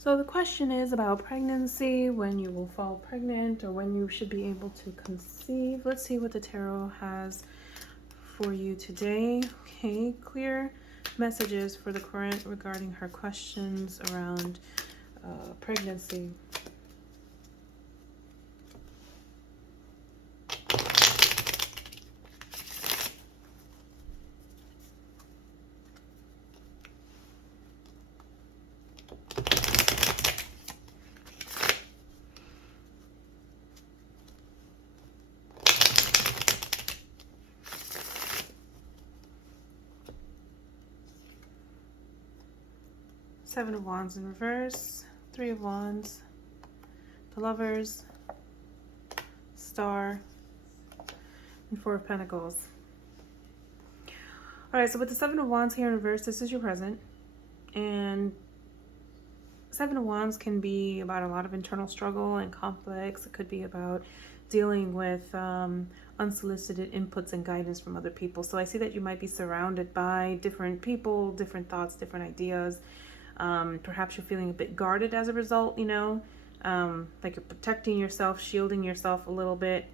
So the question is about pregnancy, when you will fall pregnant or when you should be able to conceive. Let's see what the tarot has for you today. Okay, clear messages for the current regarding her questions around pregnancy. Seven of Wands in reverse, Three of Wands, the Lovers, Star, and Four of Pentacles. All right, so with the Seven of Wands here in reverse, this is your present. And Seven of Wands can be about a lot of internal struggle and conflicts. It could be about dealing with unsolicited inputs and guidance from other people. So I see that you might be surrounded by different people, different thoughts, different ideas. Perhaps you're feeling a bit guarded as a result, like you're protecting yourself, shielding yourself a little bit,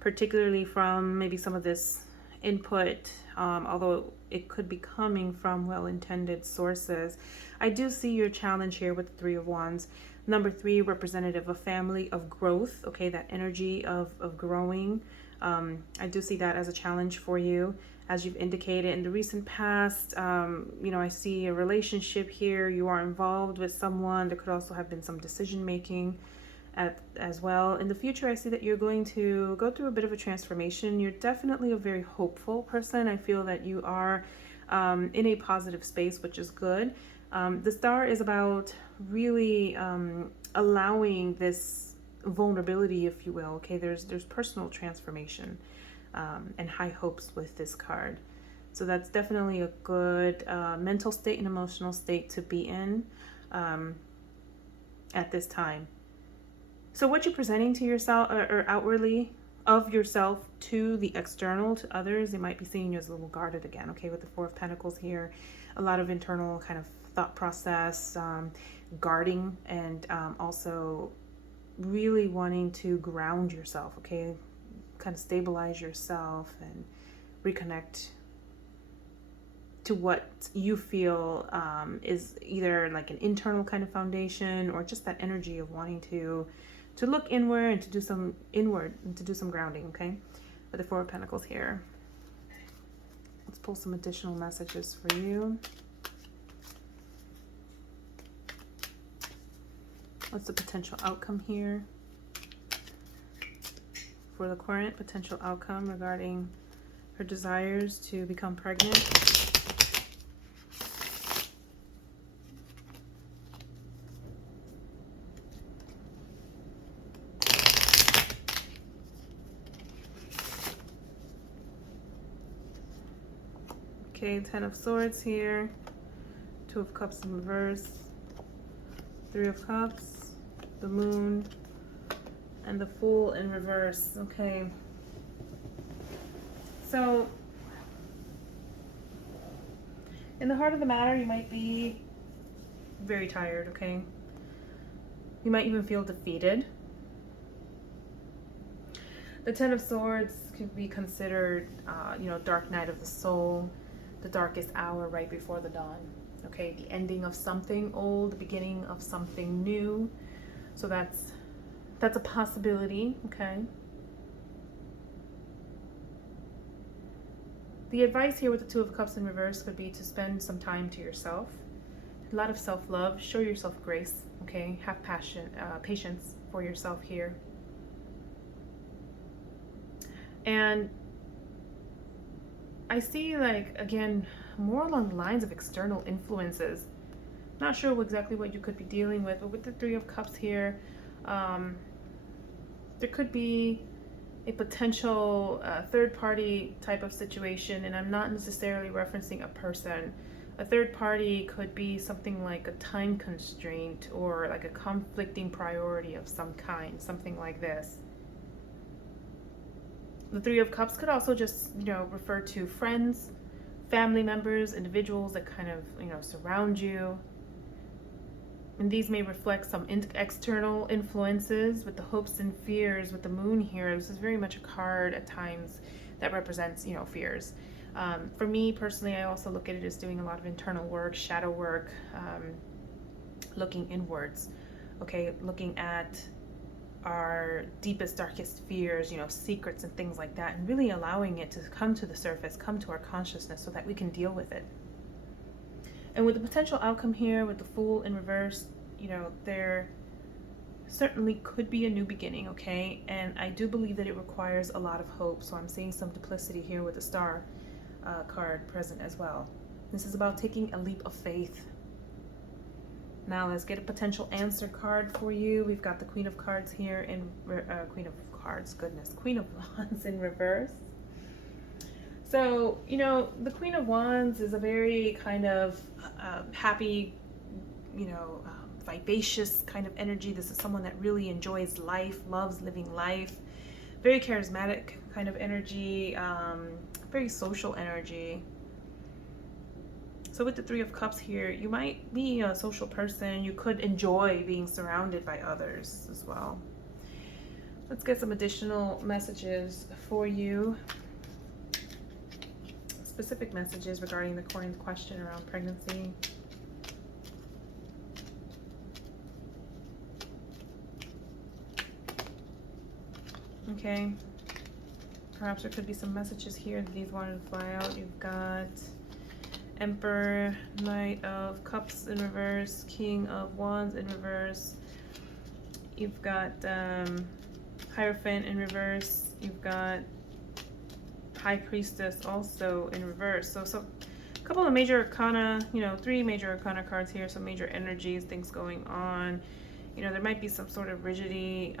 particularly from maybe some of this input, although it could be coming from well-intended sources. I do see your challenge here with the Three of Wands. Number three, representative of family, of growth, okay, that energy of growing. I do see that as a challenge for you. As you've indicated in the recent past, I see a relationship here. You are involved with someone. There could also have been some decision making as well. In the future, I see that you're going to go through a bit of a transformation. You're definitely a very hopeful person. I feel that you are in a positive space, which is good. The Star is about really allowing this vulnerability, if you will. Okay, there's personal transformation and high hopes with this card. So that's definitely a good mental state and emotional state to be in at this time. So what you're presenting to yourself or outwardly of yourself to the external, to others, they might be seeing you as a little guarded again, okay, with the Four of Pentacles here. A lot of internal kind of thought process, guarding, and also really wanting to ground yourself, okay, kind of stabilize yourself and reconnect to what you feel is either like an internal kind of foundation or just that energy of wanting to look inward and to do some grounding, okay? With the Four of Pentacles here. Let's pull some additional messages for you. What's the potential outcome here for the current potential outcome regarding her desires to become pregnant? Okay, Ten of Swords here, Two of Cups in reverse, Three of Cups, the Moon, and the Fool in reverse. Okay. So, in the heart of the matter, you might be very tired, okay? You might even feel defeated. The Ten of Swords could be considered, dark night of the soul, the darkest hour right before the dawn. Okay, the ending of something old, the beginning of something new. So that's a possibility, okay? The advice here with the Two of Cups in reverse would be to spend some time to yourself. A lot of self-love. Show yourself grace, okay? Have patience for yourself here. And I see, like, again, more along the lines of external influences. Not sure exactly what you could be dealing with, but with the Three of Cups here, there could be a potential third-party type of situation, and I'm not necessarily referencing a person. A third party could be something like a time constraint or like a conflicting priority of some kind, something like this. The Three of Cups could also just, refer to friends, family members, individuals that kind of, surround you. And these may reflect some external influences with the hopes and fears with the moon here. This is very much a card at times that represents, you know, fears. For me personally, I also look at it as doing a lot of internal work, shadow work, looking inwards, okay, looking at our deepest, darkest fears, you know, secrets and things like that, and really allowing it to come to the surface, come to our consciousness so that we can deal with it. And with the potential outcome here, with the Fool in reverse, you know, there certainly could be a new beginning, okay? And I do believe that it requires a lot of hope. So I'm seeing some duplicity here with the Star card present as well. This is about taking a leap of faith. Now let's get a potential answer card for you. We've got the Queen of Cards here in Queen of Wands in reverse. So, you know, the Queen of Wands is a very kind of happy, you know, vivacious kind of energy. This is someone that really enjoys life, loves living life, very charismatic kind of energy, very social energy. So with the Three of Cups here, you might be a social person. You could enjoy being surrounded by others as well. Let's get some additional messages for you. Specific messages regarding the coin question around pregnancy. Okay, perhaps there could be some messages here that these wanted to fly out. You've got Emperor, Knight of Cups in reverse, King of Wands in reverse. You've got Hierophant in reverse. You've got High Priestess also in reverse. So a couple of major arcana, you know, 3 major arcana cards here, some major energies, things going on. You know, there might be some sort of rigidity.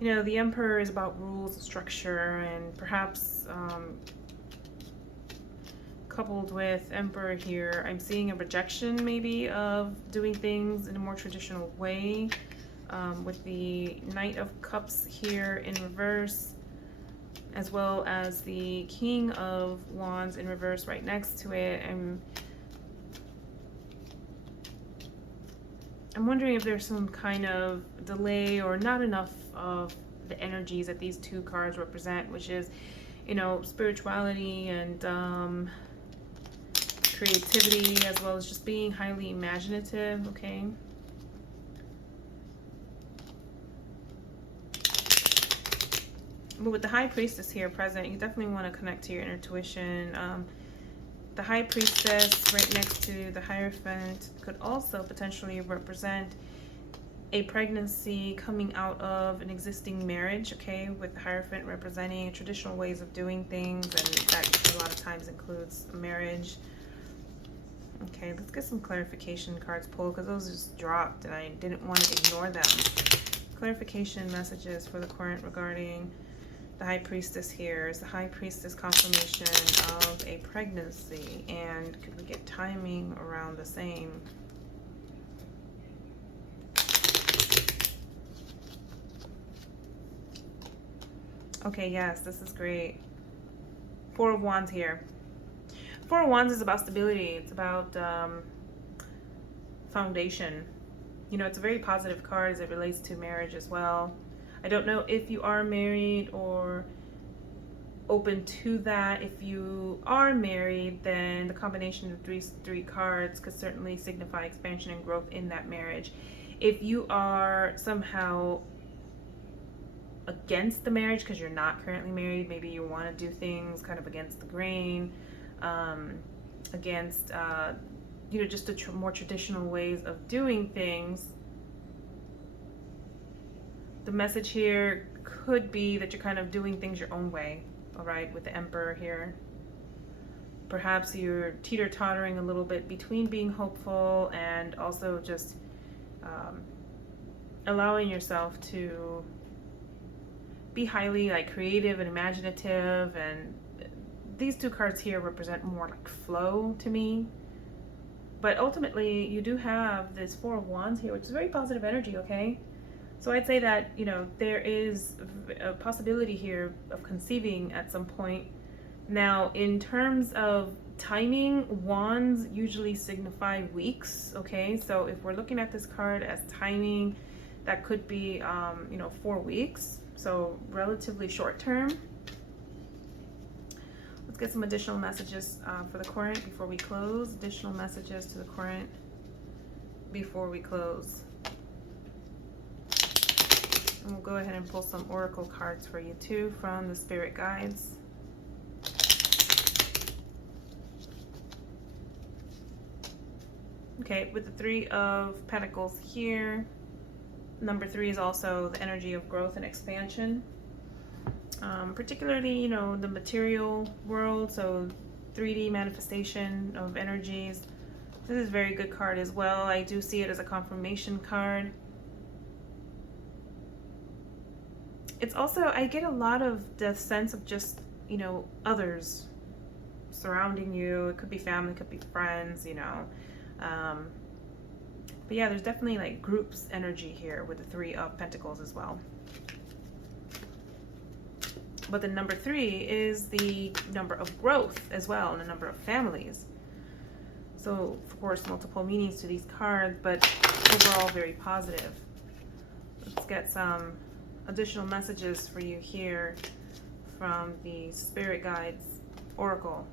You know, the Emperor is about rules and structure, and perhaps coupled with Emperor here, I'm seeing a rejection maybe of doing things in a more traditional way. With the Knight of Cups here in reverse, as well as the King of Wands in reverse right next to it. I'm wondering if there's some kind of delay or not enough of the energies that these 2 cards represent, which is, you know, spirituality and creativity, as well as just being highly imaginative, okay? But with the High Priestess here present, you definitely want to connect to your intuition. The High Priestess right next to the Hierophant could also potentially represent a pregnancy coming out of an existing marriage, okay, with the Hierophant representing traditional ways of doing things, and that a lot of times includes a marriage. Okay, let's get some clarification cards pulled, because those just dropped and I didn't want to ignore them. Clarification messages for the current regarding the High Priestess here. Is the High Priestess confirmation of a pregnancy, and could we get timing around the same? Okay, yes, this is great. 4 of Wands here. 4 of Wands is about stability. It's about foundation. You know, it's a very positive card as it relates to marriage as well. I don't know if you are married or open to that. If you are married, then the combination of three cards could certainly signify expansion and growth in that marriage. If you are somehow against the marriage because you're not currently married, maybe you want to do things kind of against the grain, against you know, just the more traditional ways of doing things. The message here could be that you're kind of doing things your own way, all right, with the Emperor here. Perhaps you're teeter-tottering a little bit between being hopeful and also just allowing yourself to be highly like creative and imaginative. And these 2 cards here represent more like flow to me. But ultimately, you do have this 4 of Wands here, which is very positive energy, okay? So I'd say that, you know, there is a possibility here of conceiving at some point Now, in terms of timing, wands usually signify weeks, okay? So if we're looking at this card as timing, that could be, 4 weeks, so relatively short term. Let's get some additional messages for the current before we close. Additional messages to the current before we close. And we'll go ahead and pull some oracle cards for you too from the spirit guides. Okay, with the Three of Pentacles here, number 3 is also the energy of growth and expansion. Particularly, the material world, so 3D manifestation of energies. This is a very good card as well. I do see it as a confirmation card. It's also, I get a lot of the sense of just, others surrounding you. It could be family, it could be friends, but yeah, there's definitely like groups energy here with the Three of Pentacles as well. But the number 3 is the number of growth as well, and the number of families. So, of course, multiple meanings to these cards, but overall very positive. Let's get some additional messages for you here from the Spirit Guides Oracle.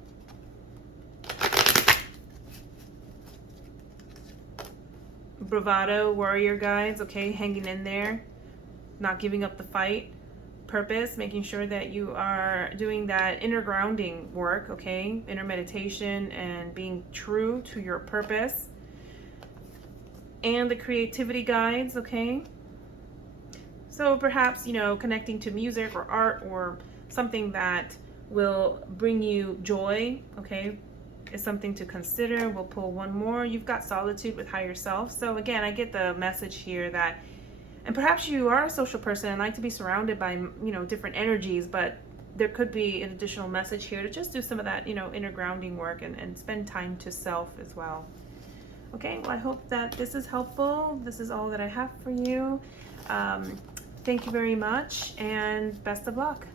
Bravado, warrior guides, okay, hanging in there, not giving up the fight. Purpose, making sure that you are doing that inner grounding work, okay, inner meditation and being true to your purpose. And the creativity guides, okay. So perhaps, connecting to music or art or something that will bring you joy, okay, is something to consider. We'll pull one more. You've got solitude with higher self. So again, I get the message here that, and perhaps you are a social person and like to be surrounded by, different energies, but there could be an additional message here to just do some of that, inner grounding work and spend time to self as well. Okay, well, I hope that this is helpful. This is all that I have for you. Thank you very much and best of luck.